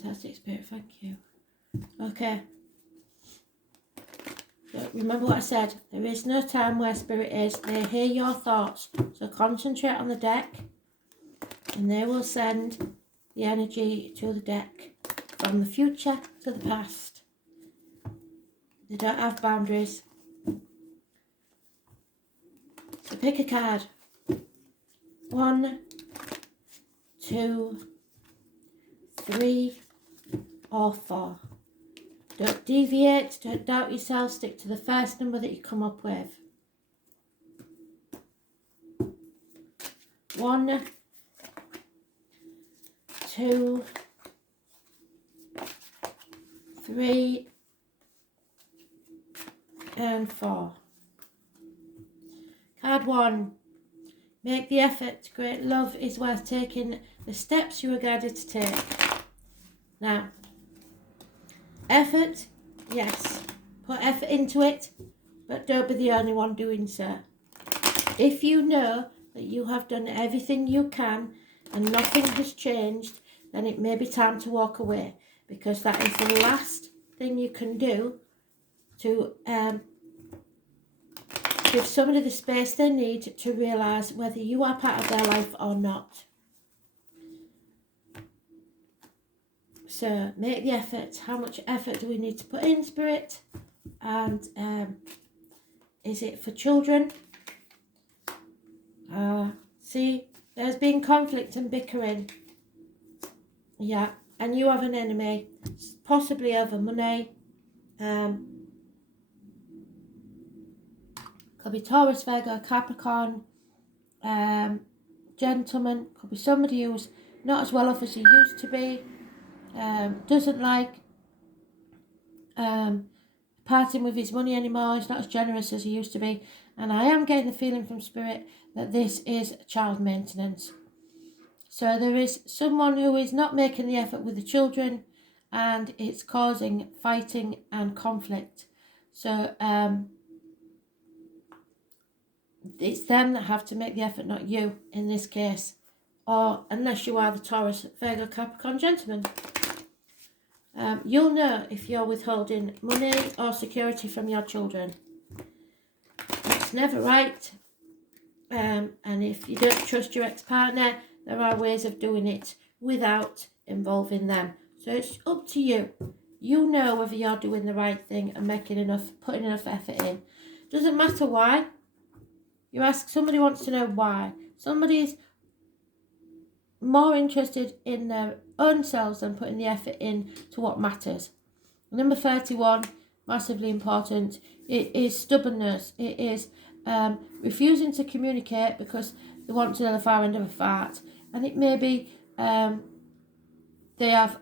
Fantastic, Spirit, thank you. Okay. So remember what I said. There is no time where Spirit is. They hear your thoughts. So concentrate on the deck and they will send the energy to the deck from the future to the past. They don't have boundaries. So pick a card. 1, 2, 3, or 4. Don't deviate, don't doubt yourself, stick to the first number that you come up with. 1, 2, 3, and 4. Card 1. Make the effort. Great love is worth taking the steps you are guided to take. Now, effort, yes. Put effort into it, but don't be the only one doing so. If you know that you have done everything you can and nothing has changed, then it may be time to walk away, because that is the last thing you can do to give somebody the space they need to realise whether you are part of their life or not. So make the effort. How much effort do we need to put in, Spirit? And is it for children? See, there's been conflict and bickering. Yeah, and you have an enemy, possibly over money. Could be Taurus, Virgo, Capricorn, gentleman. Could be somebody who's not as well off as he used to be. Doesn't like parting with his money anymore. He's not as generous as he used to be. And I am getting the feeling from Spirit that this is child maintenance. So there is someone who is not making the effort with the children, and it's causing fighting and conflict. So it's them that have to make the effort, not you in this case. Or unless you are the Taurus, Virgo, Capricorn gentleman. You'll know if you're withholding money or security from your children. It's never right. And if you don't trust your ex-partner, there are ways of doing it without involving them. So it's up to you. You know whether you're doing the right thing and putting enough effort in. Doesn't matter why. You ask, somebody wants to know why. Somebody's more interested in their own selves than putting the effort in to what matters. Number 31, massively important. It is stubbornness. It is refusing to communicate because they want to know the far end of a fart. And it may be they have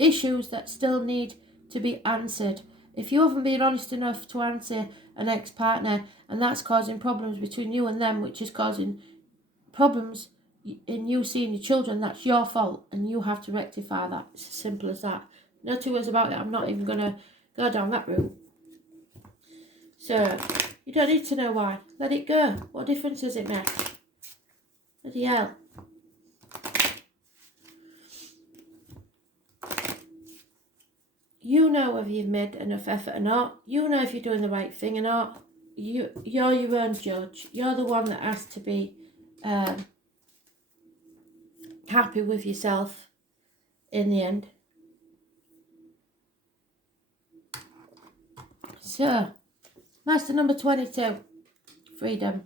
issues that still need to be answered. If you haven't been honest enough to answer an ex-partner, and that's causing problems between you and them, which is causing problems in you seeing your children, that's your fault, and you have to rectify that. It's as simple as that. No two ways about it. I'm not even going to go down that route. So, you don't need to know why. Let it go. What difference does it make? Bloody hell. You know whether you've made enough effort or not. You know if you're doing the right thing or not. You're your own judge. You're the one that has to be happy with yourself in the end. So, master number 22, freedom.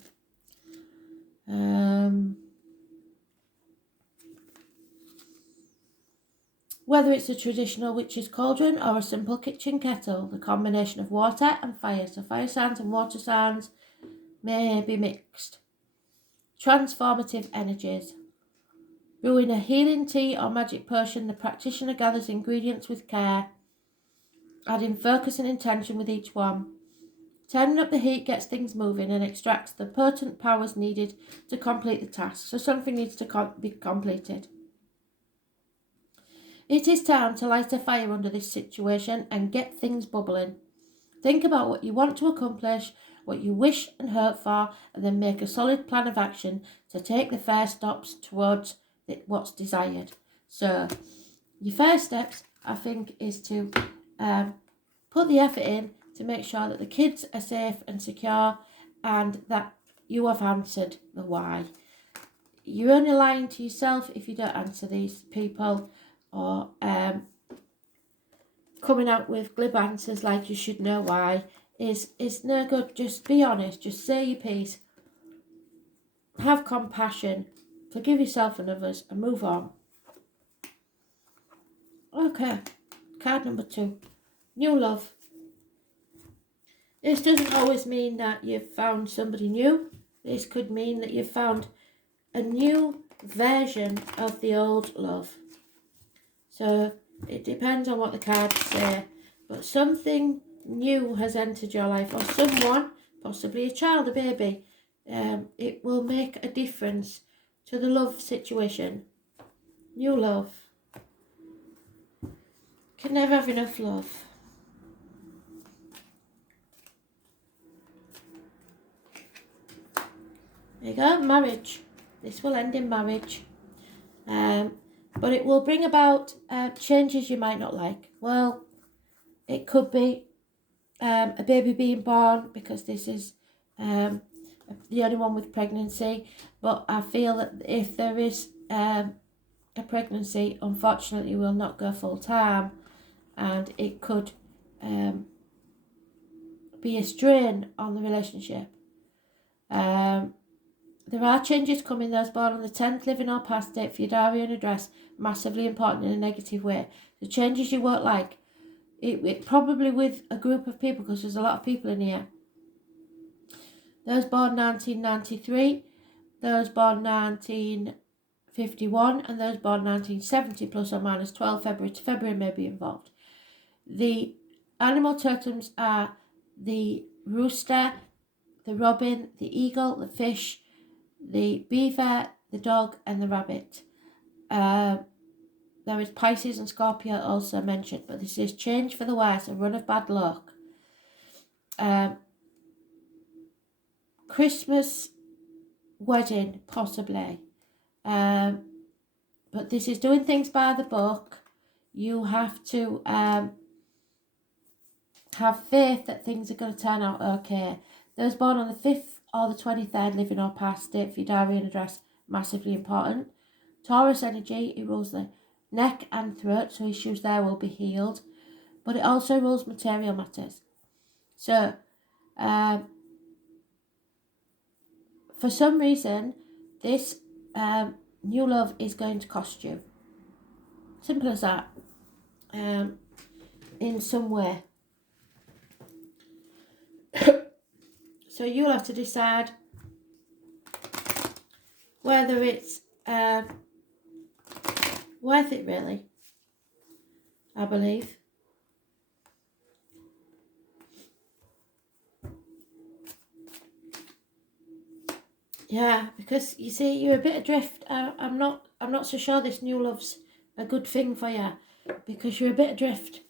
Whether it's a traditional witch's cauldron or a simple kitchen kettle, the combination of water and fire, so fire sounds and water sounds, may be mixed. Transformative energies. Brewing a healing tea or magic potion, the practitioner gathers ingredients with care, adding focus and intention with each one. Turning up the heat gets things moving and extracts the potent powers needed to complete the task. So something needs to be completed. It is time to light a fire under this situation and get things bubbling. Think about what you want to accomplish, what you wish and hope for, and then make a solid plan of action to take the first steps towards what's desired. So your first steps, I think, is to put the effort in to make sure that the kids are safe and secure and that you have answered the why. You're only lying to yourself if you don't answer these people, or coming out with glib answers like you should know why is no good. Just be honest, just say your piece, have compassion, forgive yourself and others, and move on. Okay, card number 2, new love. This doesn't always mean that you've found somebody new. This could mean that you've found a new version of the old love. So it depends on what the cards say, but something new has entered your life, or someone, possibly a child, a baby. It will make a difference to the love situation. New love. Can never have enough love. There you go, marriage. This will end in marriage. But it will bring about changes you might not like. Well, it could be a baby being born, because this is the only one with pregnancy. But I feel that if there is a pregnancy, unfortunately will not go full time, and it could be a strain on the relationship. There are changes coming. Those born on the 10th, living or past date, for your diary and address, massively important in a negative way. The changes you won't like. It probably with a group of people, because there's a lot of people in here. Those born 1993, those born 1951, and those born 1970, plus or minus 12 February to February may be involved. The animal totems are the rooster, the robin, the eagle, the fish, the beaver, the dog, and the rabbit. There is Pisces and Scorpio also mentioned, but this is change for the worse, a run of bad luck. Christmas wedding, possibly. But this is doing things by the book. You have to have faith that things are going to turn out okay. Those born on the 5th or the 23rd, living or past date, for your diary and address, massively important. Taurus energy, it rules the neck and throat, so issues there will be healed. But it also rules material matters. So, for some reason, this new love is going to cost you. Simple as that. In some way. So you'll have to decide whether it's worth it, really, I believe. Yeah, because you see, you're a bit adrift. I'm not so sure this new love's a good thing for you, because you're a bit adrift.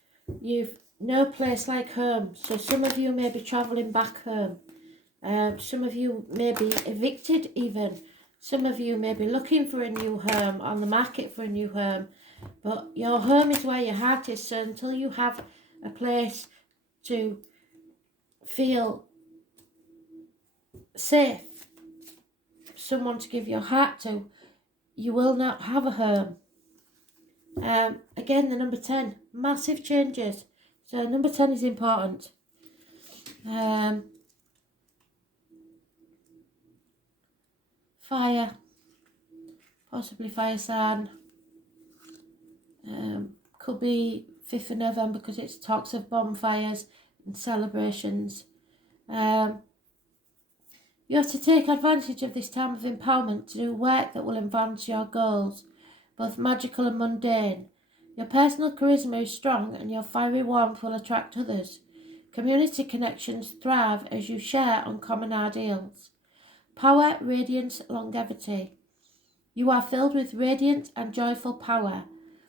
You've no place like home. So some of you may be travelling back home. Some of you may be evicted even. Some of you may be looking for a new home, on the market for a new home. But your home is where your heart is. So until you have a place to feel safe, someone to give your heart to, you will not have a home. Again, the number 10, massive changes. So number 10 is important. Fire, possibly fire sign. Could be 5th of November, because it talks of bonfires and celebrations. You have to take advantage of this time of empowerment to do work that will advance your goals, both magical and mundane. Your personal charisma is strong, and your fiery warmth will attract others. Community connections thrive as you share on common ideals. Power, radiance, longevity. You are filled with radiant and joyful power.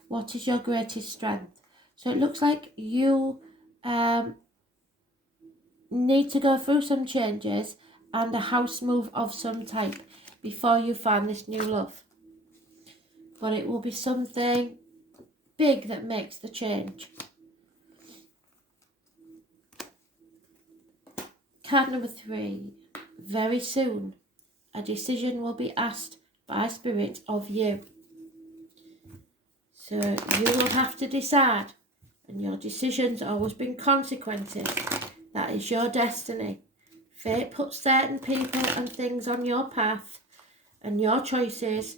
What is your greatest strength? So it looks like you need to go through some changes and a house move of some type before you find this new love. but it will be something big that makes the change. Card number 3. Very soon, a decision will be asked by Spirit of you. So you will have to decide, and your decisions always bring consequences. That is your destiny. Fate puts certain people and things on your path, and your choices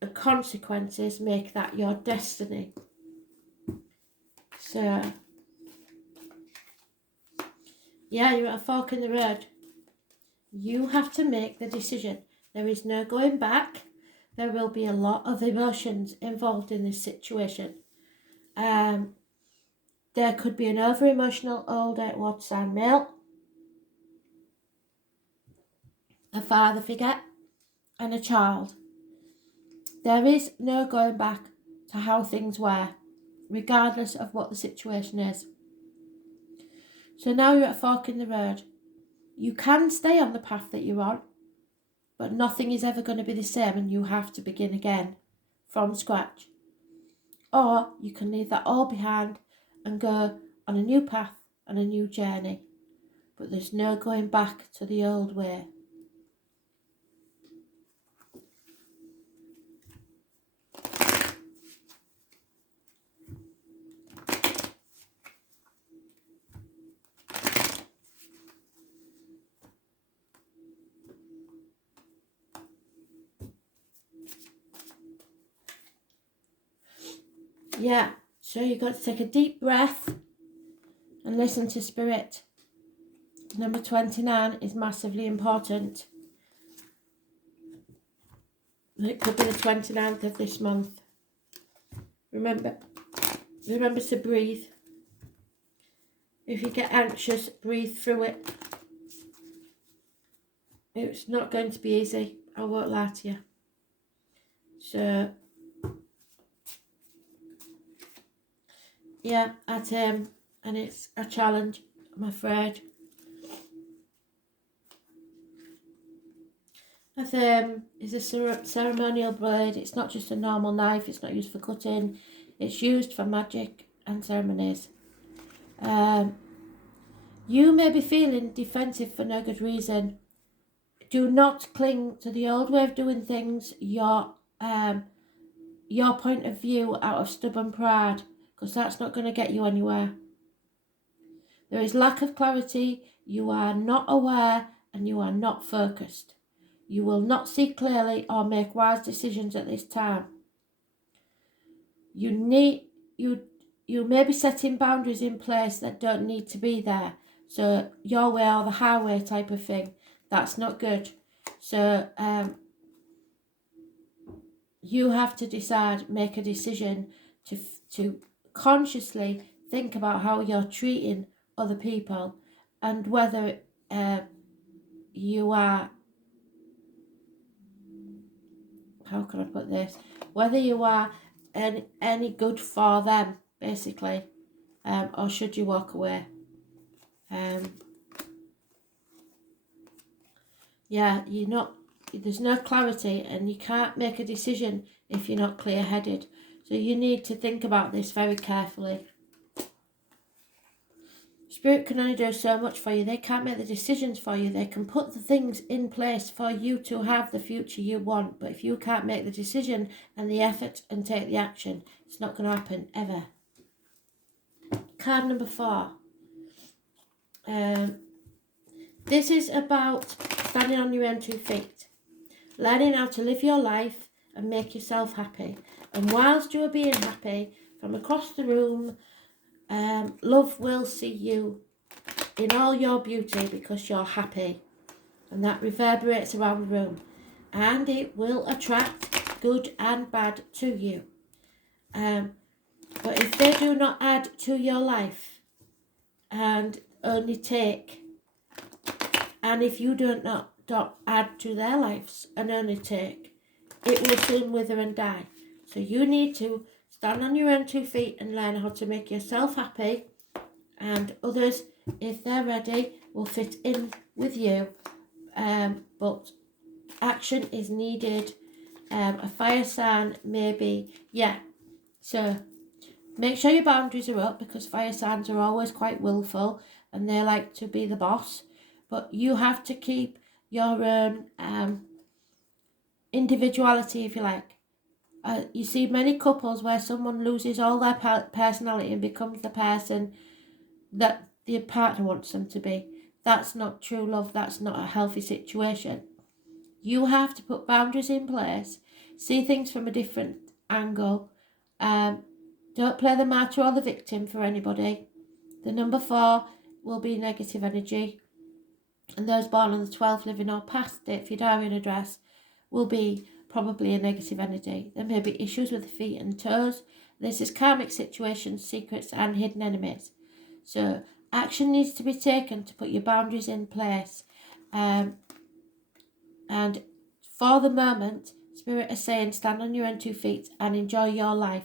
and consequences make that your destiny. So, yeah, you're at a fork in the road. You have to make the decision. There is no going back. There will be a lot of emotions involved in this situation. There could be an over-emotional older water sign male, a father figure, and a child. There is no going back to how things were, regardless of what the situation is. So now you're at a fork in the road. You can stay on the path that you're on, but nothing is ever going to be the same, and you have to begin again from scratch. Or you can leave that all behind and go on a new path and a new journey. But there's no going back to the old way. Yeah, so you've got to take a deep breath and listen to Spirit. Number 29 is massively important. It could be the 29th of this month. Remember to breathe. If you get anxious, breathe through it. It's not going to be easy, I won't lie to you. So, yeah, and it's a challenge, I'm afraid. Is a ceremonial blade. It's not just a normal knife. It's not used for cutting. It's used for magic and ceremonies. You may be feeling defensive for no good reason. Do not cling to the old way of doing things, your point of view, out of stubborn pride, because that's not going to get you anywhere. There is lack of clarity. You are not aware and you are not focused. You will not see clearly or make wise decisions at this time. You may be setting boundaries in place that don't need to be there. So your way or the highway type of thing. That's not good. So you have to decide, make a decision to consciously think about how you're treating other people and whether you are, how can I put this, whether you are any good for them, basically, or should you walk away. Yeah, there's no clarity and you can't make a decision if you're not clear-headed. So you need to think about this very carefully. Spirit can only do so much for you. They can't make the decisions for you. They can put the things in place for you to have the future you want. But if you can't make the decision and the effort and take the action, it's not going to happen, ever. Card number 4. This is about standing on your own 2 feet. Learning how to live your life and make yourself happy. And whilst you are being happy, from across the room, love will see you in all your beauty because you're happy. And that reverberates around the room. And it will attract good and bad to you. But if they do not add to your life and only take, and if you don't add to their lives and only take, it will soon wither and die. So you need to stand on your own 2 feet and learn how to make yourself happy, and others, if they're ready, will fit in with you. But action is needed A fire sign maybe, yeah. So make sure your boundaries are up, because fire signs are always quite willful and they like to be the boss. But you have to keep your own individuality, if you like. You see many couples where someone loses all their personality and becomes the person that the partner wants them to be. That's not true love. That's not a healthy situation. You have to put boundaries in place, see things from a different angle. Don't play the martyr or the victim for anybody. The number 4 will be negative energy, and those born on the 12th, living or past it, for your diary and address, will be probably a negative energy. There may be issues with the feet and toes. This is karmic situations, secrets and hidden enemies. So action needs to be taken to put your boundaries in place. And for the moment, Spirit is saying stand on your own 2 feet and enjoy your life.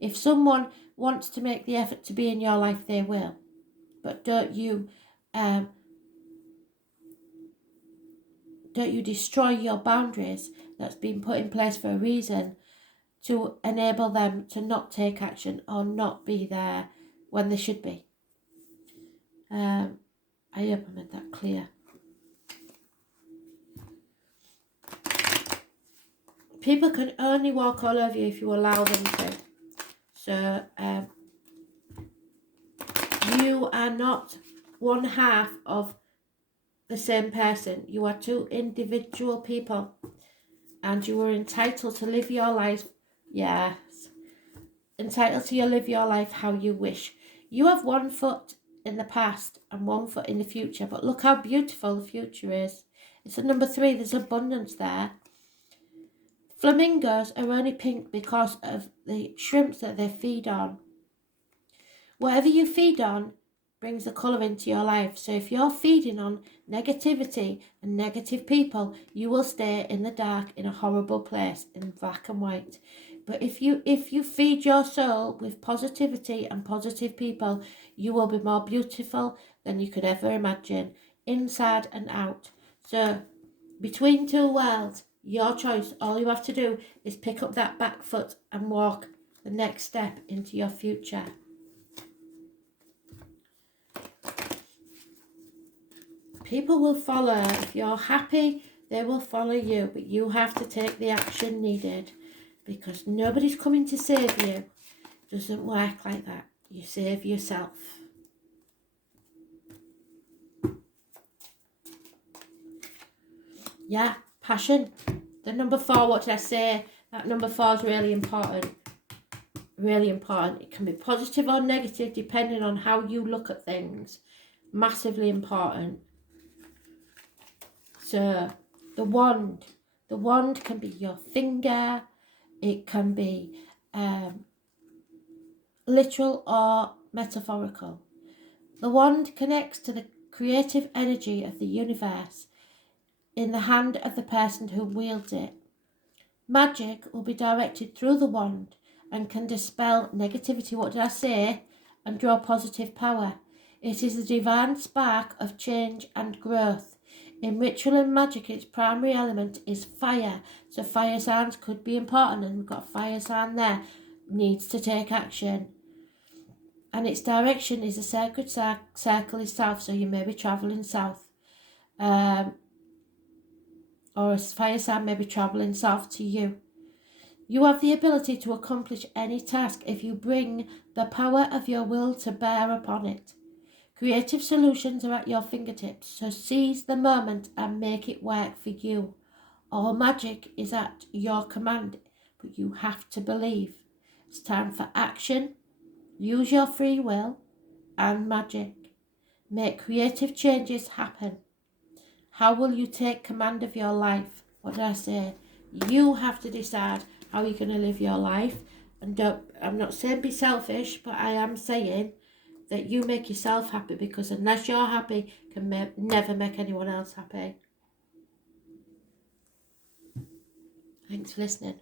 If someone wants to make the effort to be in your life, they will. But don't you destroy your boundaries that's been put in place for a reason, to enable them to not take action or not be there when they should be. I hope I made that clear. People can only walk all over you if you allow them to. So you are not one half of the same person. You are 2 individual people, and you are entitled to live your life. Yes, entitled to live your life how you wish. You have 1 foot in the past and 1 foot in the future, but look how beautiful the future is. It's a number 3. There's abundance there. Flamingos are only pink because of the shrimps that they feed on. Whatever you feed on brings the colour into your life. So if you're feeding on negativity and negative people, you will stay in the dark in a horrible place in black and white. But if you feed your soul with positivity and positive people, you will be more beautiful than you could ever imagine, inside and out. So between 2 worlds, your choice. All you have to do is pick up that back foot and walk the next step into your future. People will follow. If you're happy, they will follow you, but you have to take the action needed, because nobody's coming to save you. It doesn't work like that. You save yourself. Yeah, passion. The number 4, what did I say? That number 4 is really important. Really important. It can be positive or negative depending on how you look at things. Massively important. So the wand can be your finger. It can be literal or metaphorical. The wand connects to the creative energy of the universe in the hand of the person who wields it. Magic will be directed through the wand and can dispel negativity, what did I say, and draw positive power. It is the divine spark of change and growth. In ritual and magic, its primary element is fire. So fire signs could be important, and we've got a fire sign there, needs to take action. And its direction is a sacred circle is south, so you may be travelling south. Or a fire sign may be travelling south to you. You have the ability to accomplish any task if you bring the power of your will to bear upon it. Creative solutions are at your fingertips, so seize the moment and make it work for you. All magic is at your command, but you have to believe. It's time for action. Use your free will and magic. Make creative changes happen. How will you take command of your life? What did I say? You have to decide how you're going to live your life. And I'm not saying be selfish, but I am saying that you make yourself happy, because unless you're happy, can never make anyone else happy. Thanks for listening.